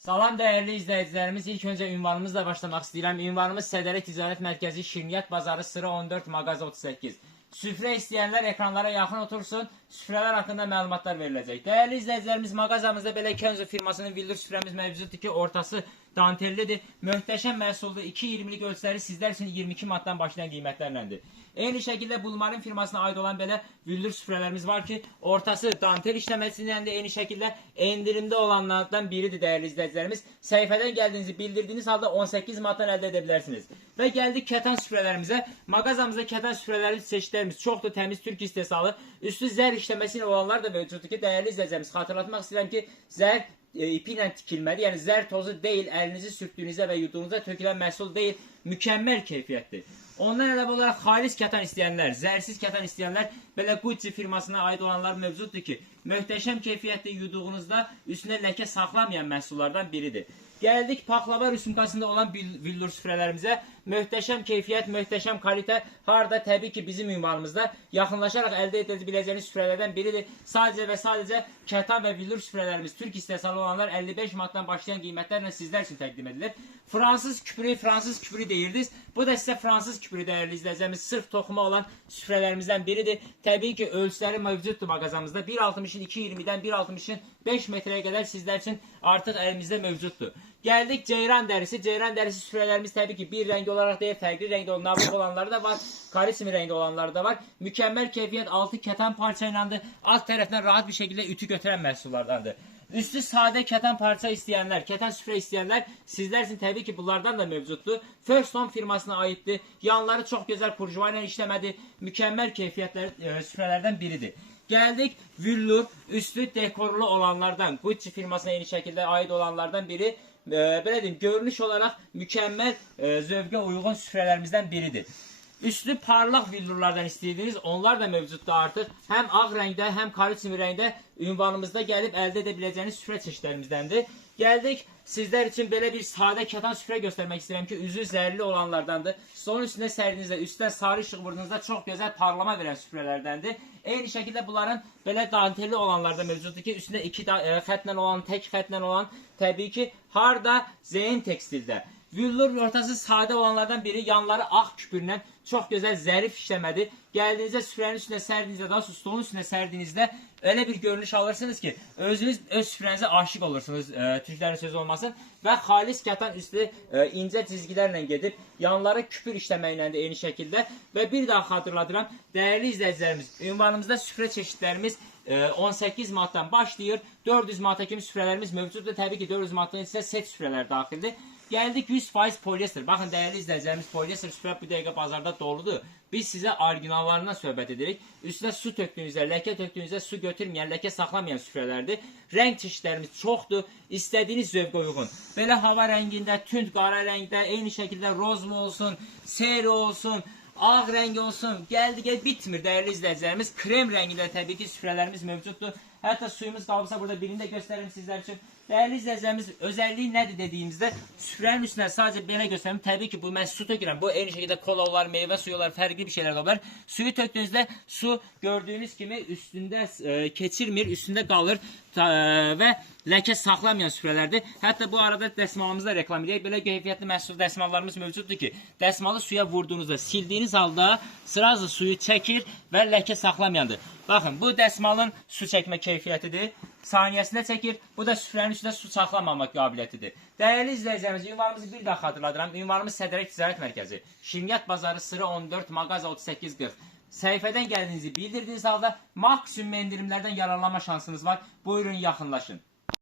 Salam değerli izleyicilerimiz. İlk önce ünvanımızla başlamak istedim. Ünvanımız Sədərək Ticarət Mərkəzi Şirniyyat Bazarı sıra 14 mağaza 38. Süfrə istəyənlər ekranlara yaxın otursun. Süfrələr haqqında məlumatlar veriləcək. Değerli izleyicilerimiz, mağazamızda belə Kenzo firmasının vildur süfrəmiz mövcuddur ki, ortası dantellidir. Möhtəşəm məhsuldur. 2.20'lik ölçüləri sizlər üçün 22 manatdan başlayan qiymətlərləndir. Eyni şəkildə Bulmarın firmasına ait olan belə vildur süfrələrimiz var ki, ortası dantel işləməsindən də eyni şəkildə endirimdə olanlardan biridir değerli izleyicilerimiz. Səhifədən gəldiyinizi bildirdiyiniz halda 18 manatdan əldə edə bilərsiniz. Və gəldik kətan süfrələrimizə. Mağazamızda kətan süfrələrimiz çeşitlərimiz çoxdur, təmiz Türk istehsalı. Üstü zər işləməsi ilə olanlar da mövcuddur ki, değerli izleyicilerimiz, xatırlatmaq istəyirəm ki, zər ipi ilə tikilməli. Yəni zər tozu deyil, əlinizi sürtdüyünüzdə və yuduğunuzda tökülən məhsul deyil, mükəmməl keyfiyyətdir. Ondan əlavə olaraq xalis kətan istəyənlər, zərsiz kətan istəyənlər belə Gucci firmasına ait olanlar mövcuddur ki, möhtəşəm keyfiyyətli yuduğunuzda üstünə ləkə saxlamayan məhsullardan biridir. Gəldik paxlava rüsumkasında olan vildur süfrələrimizə. Möhtəşəm keyfiyyət, möhtəşəm kalite harda? Təbii ki, bizim ünvanımızda yaxınlaşaraq əldə edə biləcəyiniz süfrələrdən biridir. Sadəcə və sadəcə kətan və vildur süfrələrimiz Türk istehsalı olanlar 55 manatdan başlayan qiymətlərlə sizlər üçün təqdim edilir. Fransız küpürü deyirdiniz. Bu da sizə Fransız küpürü değerli izləyicilərimiz, sırf toxuma olan süfrələrimizdən biridir. Təbii ki, ölçüləri mövcuddur mağazamızda. 1.60-ın 2.20-dən 1.60-ın 5 metreye kadar sizler için artık elimizde mevcuttur. Geldik ceyran dərisi. Ceyran dərisi süfrələrimiz təbii ki bir rengi olarak değil, fərqli renkli olan nabuq olanları da var. Karismi renkli olanları da var. Mükemmel keyfiyyət, altı kətan parçaylandı. Alt tərəfdən rahat bir şekilde ütü götürən məhsullardandır. Üstü sade kətan parça istəyənlər, kətan süfrə istəyənlər sizlər üçün təbii ki bunlardan da mevcutdur. First Home firmasına aittir. Yanları çox gözəl kurjuva ilə işləmədi. Mükəmməl keyfiyyətlər süfrələrdən biridir. Geldik villur, üstü dekorlu olanlardan, Gucci firmasına eyni şekilde ait olanlardan biri. Belə deyim, görünüş olarak mükemmel zövqə uyğun süfrələrimizdən biridir. Üstü parlaq villurlardan istədiyiniz, onlar da mövcuddur artıq. Həm ağ rəngdə, həm karismi rəngdə ünvanımızda gəlib əldə edə biləcəyiniz süfrə çeşitlərimіздəndir. Geldik, sizler için belə bir sadə kətan süfrə göstermek istedim ki, üzü zərli olanlardandır. Stolun üstüne sərdiyinizdə, üstdən sarı işıq vurduğunuzda çox gözəl parlama verən süfrələrdəndir. Eyni şəkildə bunların belə dantelli olanlarda mövcuddur ki, üstündə iki xətlə olan, tək xətlə olan, təbii ki, harda zeyn tekstildə. Villur ortası sade olanlardan biri, yanları ağ küpürlə çox gözəl zərif işləmədi. Gəldiyinizdə süfrənin üstünə sərdiyinizdə, daha sonra stolun üstünə sərdiyinizdə öyle bir görünüş alırsınız ki, özünüz öz süfrənizə aşık olursunuz, Türklərin sözü olmasın. Və xalis kətan üstü incə çizgilərlə gedib, yanları küpür işləməklə də eyni şəkildə. Və bir daha xatırladıram, değerli izləyicilərimiz, ünvanımızda süfrə çeşitlərimiz 18 manatdan başlayır. 400 manata kimi süfrələrimiz mövcuddur. Təbii ki 400 manatdan isə set süfrələr daxildir. Geldik 100% polyester. Bakın değerli izleyicilerimiz, polyester süfrə bu dəqiqə bazarda doludur. Biz size orijinallarından söhbət edirik. Üstüne su töktüğünüzde, ləkə töktüğünüzde su götürməyən, ləkə saxlamayan süfrələrdir. Renk çeşitlərimiz çoxdur. İstədiyiniz zövqə uyğun. Belə hava rəngində, tünd qara rəngdə, eyni şəkildə rozmu olsun, seri olsun, ağ rengi olsun. Geldi bitmir değerli izleyicilerimiz. Krem renginde tabii ki süfrələrimiz mevcuttur. Hatta suyumuz kalırsa burada birini de gösterelim sizler için. Değerli izleyicilerimiz, özelliği nedir dediğimizde süfrənin üstüne sadece belə göstereyim. Tabii ki bu mən su tökürəm. Bu eyni şekilde kola olar, meyve suyu olar, fərqli bir şeyler de olar. Suyu töktüğünüzde su gördüğünüz gibi üstünde keçirmir, üstünde kalır ve ləkə saxlamayan süfrələrdir. Hatta bu arada dəsmalımızda reklam edək. Belə keyfiyyətli məhsul dəsmallarımız mövcuddur ki, dəsmalı suya vurduğunuzda, sildiğiniz halda sırası suyu çəkir və ləkə saxlamayandır. Bakın bu dəsmalın su çəkmə keyfiyyətidir. Saniyəsində çəkir. Bu da süfrənin üstündə su saxlamamaq qabiliyyətidir. Değerli izləyicilərimiz, ünvanımızı bir daha xatırladıram. Ünvanımız Sədərək Ticarət Mərkəzi. Şirniyyat Bazarı sıra 14, mağaza 3840. Səhifədən gəldiyinizi bildirdiyiniz halda maksimum endirimlərdən yararlanma şansınız var. Buyurun yaxınlaşın.